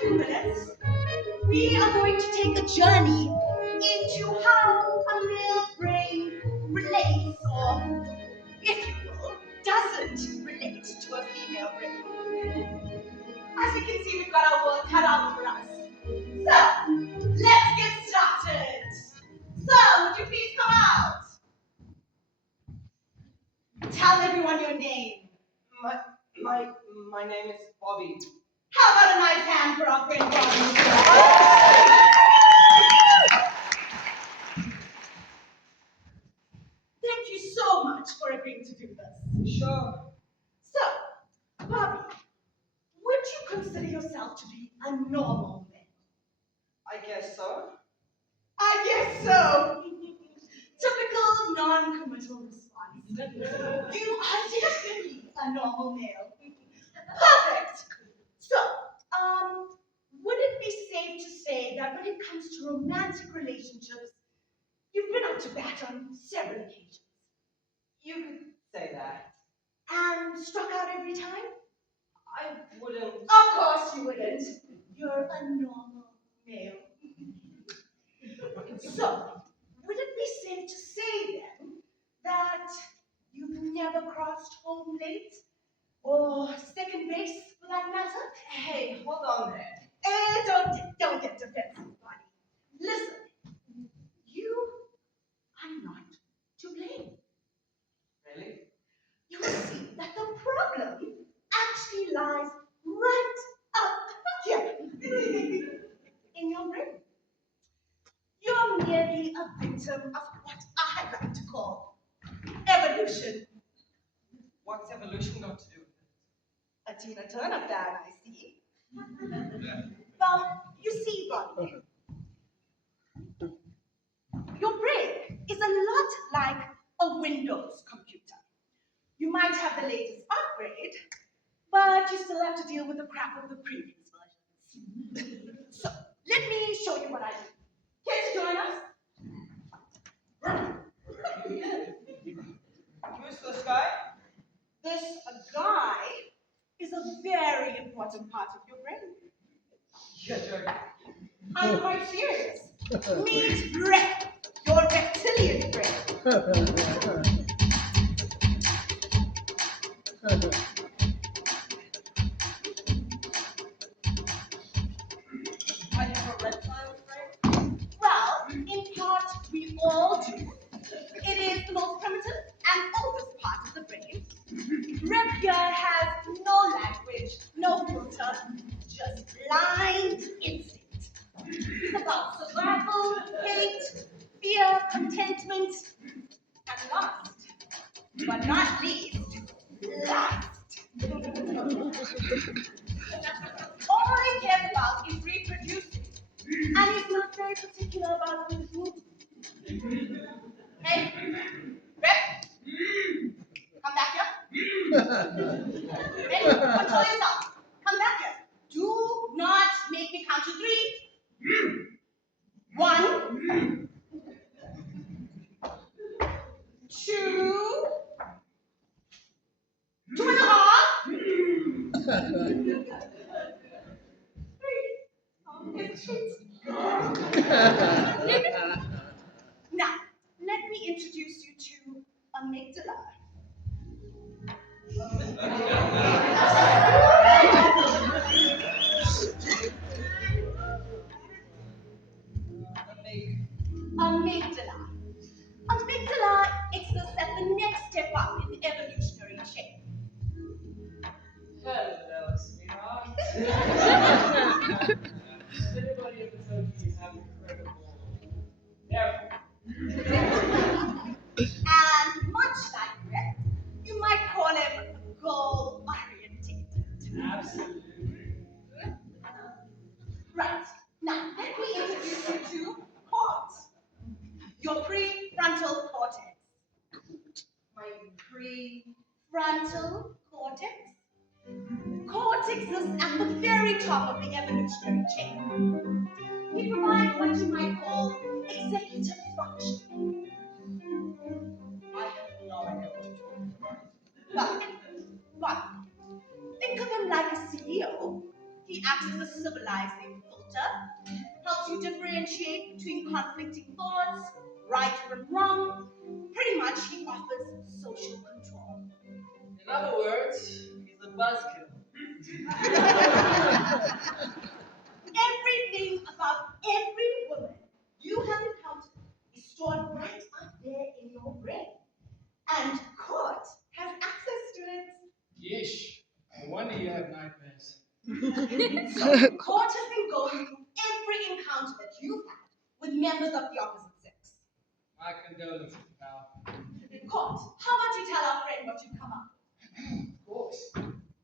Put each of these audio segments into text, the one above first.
few minutes, we are going to take a journey into how a male brain relates, or if you will, doesn't relate to a female brain. As you can see, we've got our work cut out for us. So, let's get started. So, would you please come out? Tell everyone your name. My name is Bobby. How about a nice hand for our friend Bobby? Thank you so much for agreeing to do this. Sure. So, Bobby, would you consider yourself to be a normal man? I guess so. I guess so. Typical non-committal response. You are definitely a normal male. Perfect. So, would it be safe to say that when it comes to romantic relationships, you've been up to bat on several occasions? You could say that. And struck out every time? I wouldn't. Of course you wouldn't. You're a normal male. So, would it be safe to say then that you've never crossed home late? Or second base for that matter? Hey, hold on there. Don't get defensive, buddy. Listen, you are not to blame. Really? You will see that the problem actually lies right up here in your brain. You're merely a victim of what I like to call evolution. What's evolution got to do with it? A Tina Turner fan, I see. Well, you see, Bobby, your brain is a lot like a Windows computer. You might have the latest upgrade, but you still have to deal with the crap of the previous versions. So, let me show you what I do. Care to join us? Who's this guy? This guy is a very important part of your brain. You're joking. I'm quite serious. Meet Rep, your reptilian brain. I have a reptile brain? Well, in part, we all do. It is the most primitive and oldest part of the brain. Rep here has no language, no filter, just blind instinct. It's about survival, hate, fear, contentment, and last, but not least, lust. All he cares about is reproducing, and he's not very particular about his moves. Hey, Rep, come back here. Hey, control yourself. Come back here. Do not make me count to 3. 1, 2, 2.5. 3. Oh, it's sweet. Now, let me introduce you to amygdala. Amygdala. Amygdala exists at the next step up in the evolutionary chain. Hello, sweetheart. Has anybody ever told you you have incredible therefore? And much like Rep, you might call him goal-oriented. Absolutely. Right. Now, let me introduce you to cortex. Your prefrontal cortex. My prefrontal cortex? Cortex is at the very top of the evolutionary chain. We provide what you might call executive function. I have no idea what you're talking about. But think of him like a CEO. He acts as a civilizing filter, helps you differentiate between conflicting thoughts, right from wrong. Pretty much, he offers social control. In other words, he's a buzzkill. Everything about every woman you have encountered is stored right up there in your brain. And court has access to it. Yeesh. No wonder you have nightmares. So, court has been going through every encounter that you've had with members of the opposite sex. My condolences, pal. Court, how about you tell our friend what you've come up with? Of course.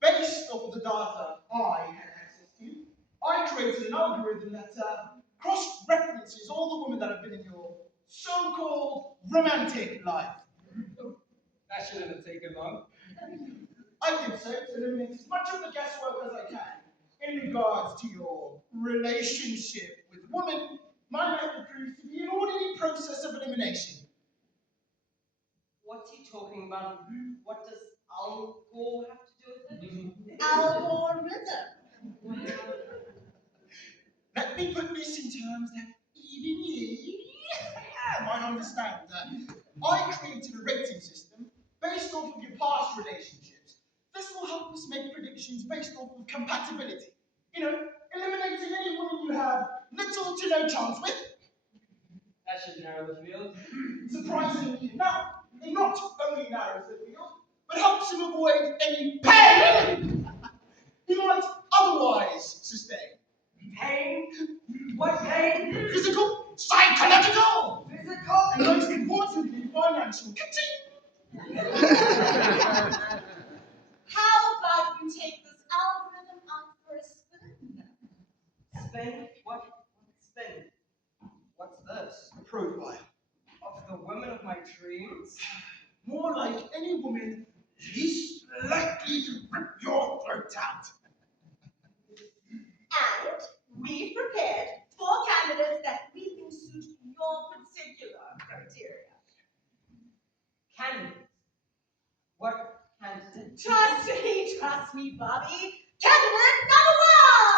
Based off of the data I had access to, I created an algorithm that cross-references all the women that have been in your so-called romantic life. That shouldn't have taken long. I did so to eliminate as much of the guesswork as I can in regards to your relationship with women. My method proves to be an orderly process of elimination. What's he talking about? What does alcohol have to do with it? Algorithm. Let me put this in terms that even you might understand. I created a rating system based off of your past relationships. This will help us make predictions based off of compatibility. You know, eliminating any woman you have little to no chance with. That should narrow the field. Surprisingly enough, it not only narrows the field, but helps him avoid any pain he might otherwise sustain. Pain? What pain? Physical, psychological, Physical? and most importantly, financial. How about you take this algorithm out for a spin? Spin? What? Spin? What's this? A profile. Of the women of my dreams? More like any woman least likely to rip your throat out. And we've prepared 4 candidates that we think suit your particular criteria. Candidates? What candidate? Trust me, Bobby. Candidate number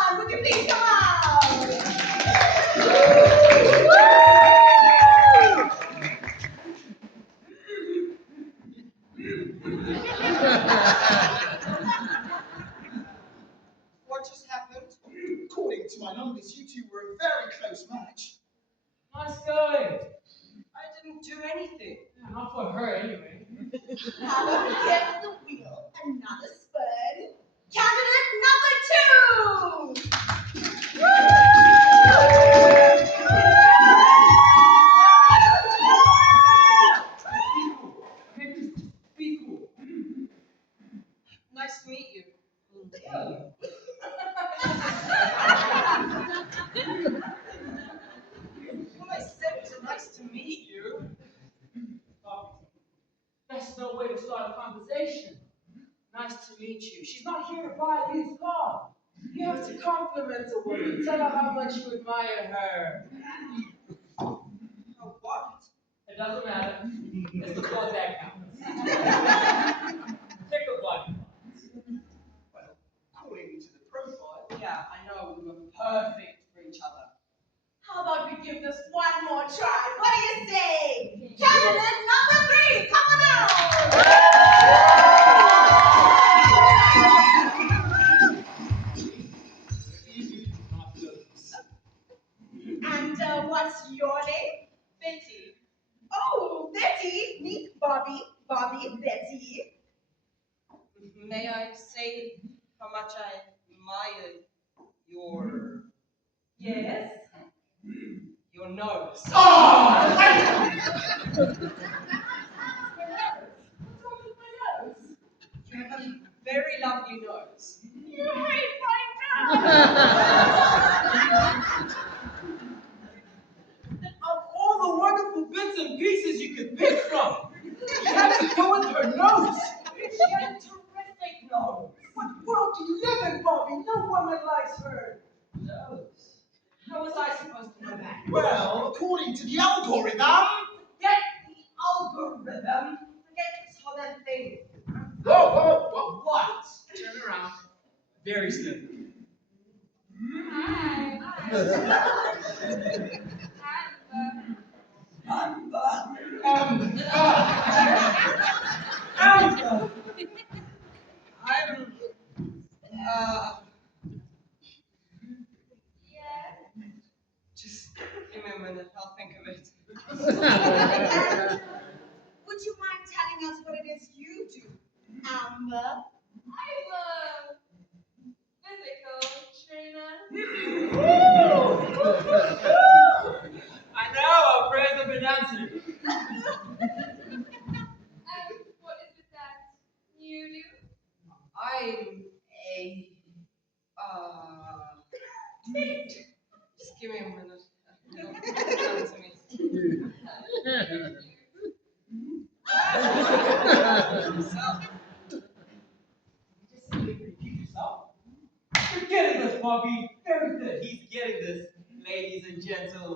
1! Would you please come What just happened? According to my numbers, you two were a very close match. Nice going. I didn't do anything. Yeah, not for her, anyway. How about we give the wheel another spin? Candidate number 2! Be cool. Nice to meet you. Yeah. Well, I said it was nice to meet you. That's no way to start a conversation. Nice to meet you. She's not here to buy a used car. You have to compliment a woman. Tell her how much you admire her. Oh, what? It doesn't matter. It's the thought that counts. Pick a body. Well, according to the profile, Yeah, I know we were perfect for each other. How about we give this one more try? What do you say? Candidate number 3, come on out! And what's your name? Betty, Oh, Betty. Meet Bobby. Bobby, Betty. may I say how much I admire your Yes. nose? oh, What's wrong with my nose? You have a very lovely nose. You hate my nose! Of all the wonderful bits and pieces you could pick from, you had to go with her nose. She had a terrific nose. What world do you live in, Bobby? No woman likes her nose. How was I supposed to know that? well, according to the algorithm, Forget the algorithm. Forget this whole damn thing. Whoa, whoa, whoa. What? Turn around. Very slippery. Hi. Amber. Amber. Yes. Just give me a minute, I'll think of it. Would you mind telling us what it is you do, Amber? I'm a physical trainer. I know, our prayers have been answered. What is it that you do? I'm a, just give me a minute. It'll come to me. You're getting this, Bobby. Very good. He's getting this, ladies and gentle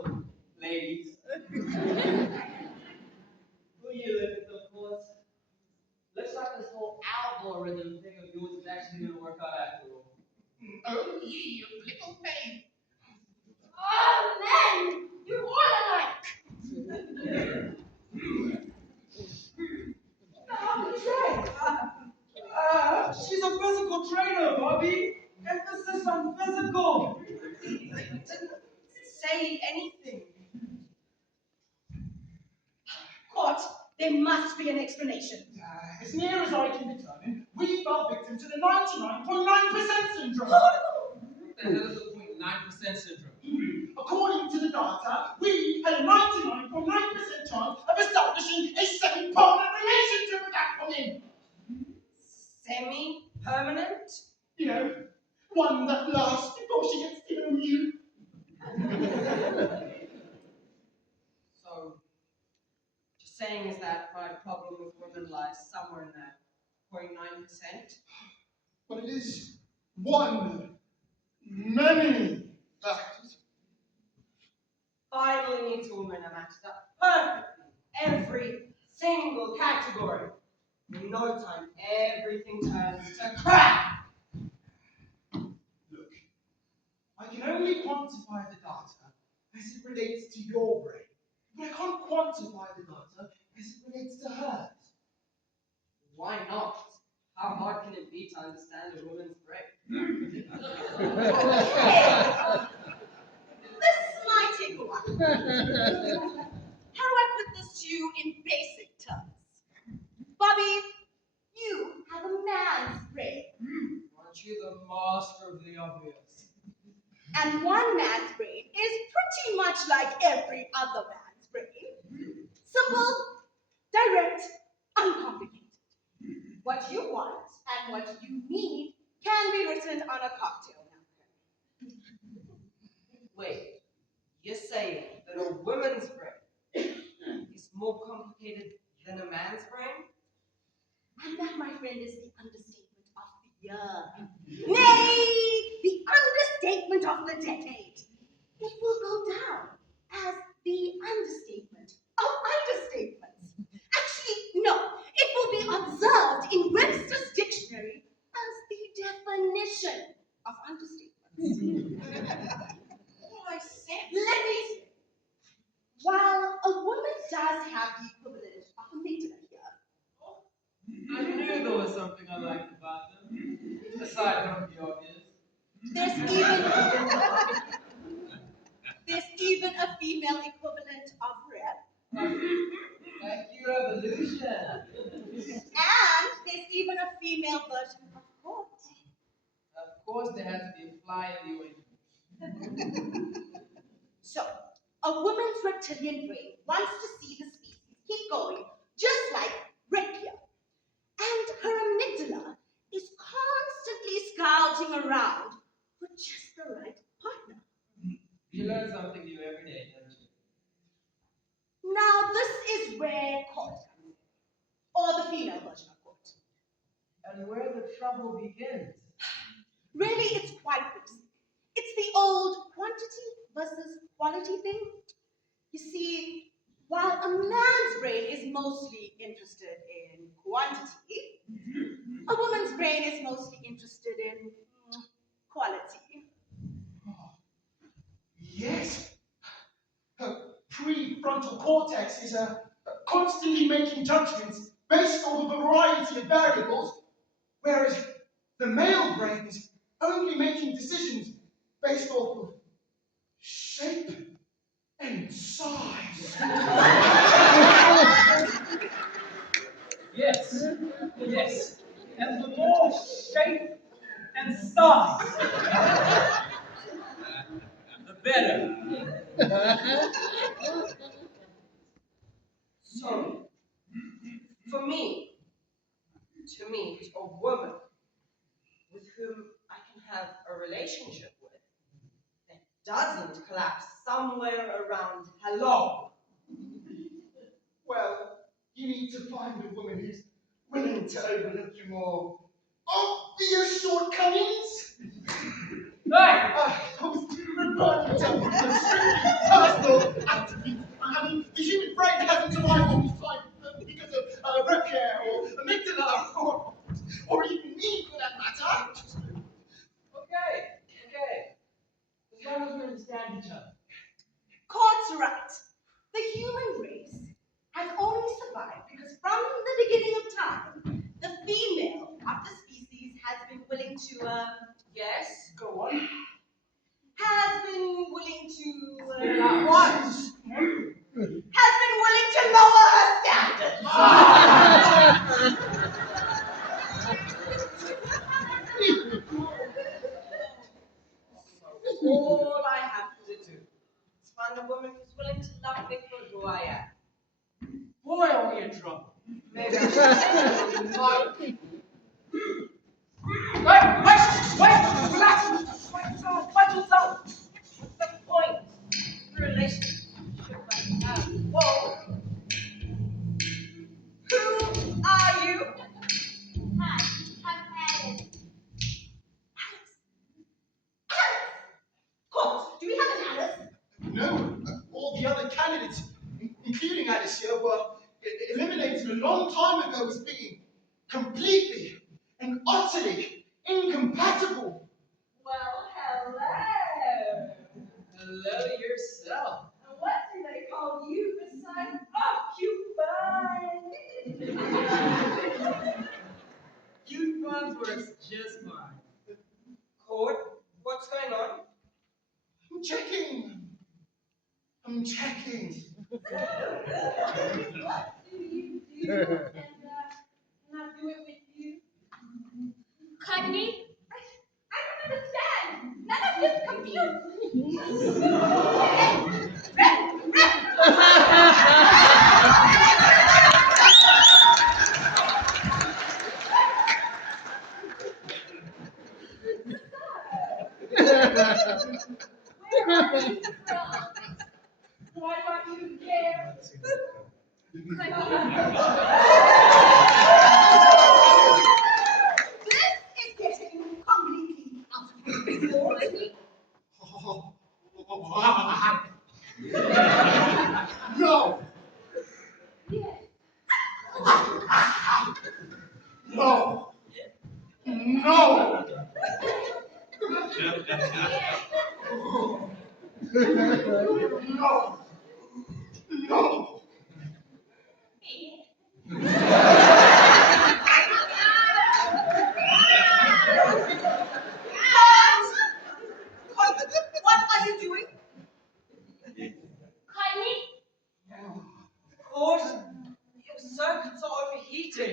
ladies. Who you live with, of course. Looks like this whole algorithm thing of yours is actually going to work out after all. Oh, ye of little faith. Oh, men! You're all alike! How can you say? She's a physical trainer, Bobby. Emphasis on physical. Didn't say anything. Court, there must be an explanation. As near as I can determine, we fell victim to the 99.9% syndrome. What the hell is the 0.9% syndrome? According to the data, we had a 99.9% chance of establishing a semi-permanent relationship with that woman. Semi-permanent? You know, one that lasts before she gets to know you. So, just saying is that my problem with women lies somewhere in that 0.9%? But it is one, many factors. Finally meets a woman I matched up perfectly. Every single category. In no time, everything turns to crap. Look, I can only quantify the data as it relates to your brain, but I can't quantify the data as it relates to hers. Why not? How hard can it be to understand a woman's brain? This might take a while. How do I put this to you in basic terms? Bobby, you have a man's brain. Aren't you the master of the obvious? And one man's brain is pretty much like every other man's brain. Simple, direct, uncomplicated. What you want and what you need can be written on a cocktail napkin. Wait, you're saying that a woman's brain is more complicated than a man's brain? And that, my friend, is the understatement of the year. Nay, the understatement of the decade. It will go down as the understatement of understatements. Actually, no, it will be observed in Webster's dictionary as the definition of understatements. What I said. Let me say, while a woman does have the equivalent of a maiden here, I knew there was something I liked about them, aside from the obvious. there's even a female equivalent of Rep. Thank you, evolution. And there's even a female version of Court. Of course, there had to be a fly in the ointment. So, a woman's reptilian brain wants to see the species keep going, just like Rapier. And her amygdala is constantly scouting around for just the right partner. You learn something new every day, don't you? Now, this is where Court comes in, or the female version of Court. And where the trouble begins. Really, it's quite basic. It's the old quantity versus quality thing. You see, while a man's brain is mostly interested in quantity, a woman's brain is mostly interested in quality. prefrontal cortex is constantly making judgments based on a variety of variables, whereas the male brain is only making decisions based off of shape and size. Yes, yes. And the more shape and size, the better. So, for me, to meet a woman with whom I can have a relationship with that doesn't collapse somewhere around hello. Well, you need to find a woman who's willing to overlook your more obvious shortcomings. Hey! I was referring to strictly personal attributes. I mean, the human brain hasn't survived all this time because of Repair or amygdala or even me for that matter. Okay. As long as we understand each other. Court's right. The human race has only survived because from the beginning of time, the female of the species has been willing to, Yes? Go on. has been willing to, What? has been willing to lower her standards. All I have to do is find a woman who's willing to love me for who I am. Boy, are we in trouble. Maybe I should Wait! Relax! Wait yourself! What's the point? The relationship I have. Whoa! Who are you? Hi, I'm Alice. Alice! Court, do we have an Alice? No, all the other candidates, including Alice here, were eliminated a long time ago as being completely and utterly incompatible. Well, hello. Hello yourself. What do they call you besides occupied? Cute buns works just fine. Court, what's going on? I'm checking. What do you do? And can I do it with you? Cudney? I don't understand. None of this computes. Where are you from? Why don't you care? This is getting completely out of control. No! Yes. No! No! No! No! What are you doing? Cudney? Court, your circuits are overheating.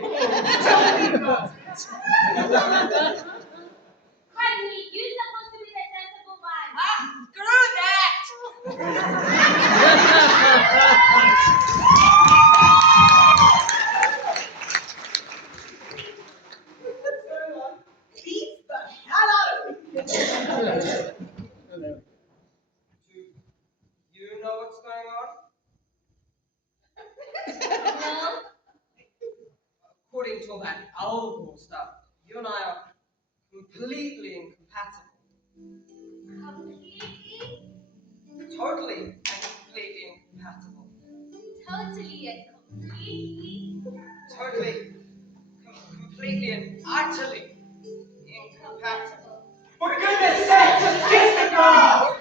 Cudney, you're supposed to be the sensible one. Screw that! What's going on? Beat the hell out of me. Do you know what's going on? No? According to all that alcohol stuff, you and I are completely incompatible. Completely? Totally and completely incompatible. Totally and completely? Totally, completely and utterly incompatible. For goodness sake, just kiss the girl!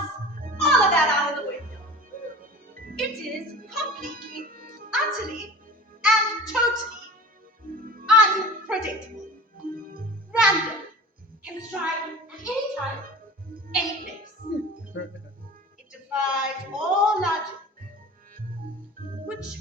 toss all of that out of the window. It is completely, utterly, and totally unpredictable. Random. Can strike at any time, any place. It defies all logic. Which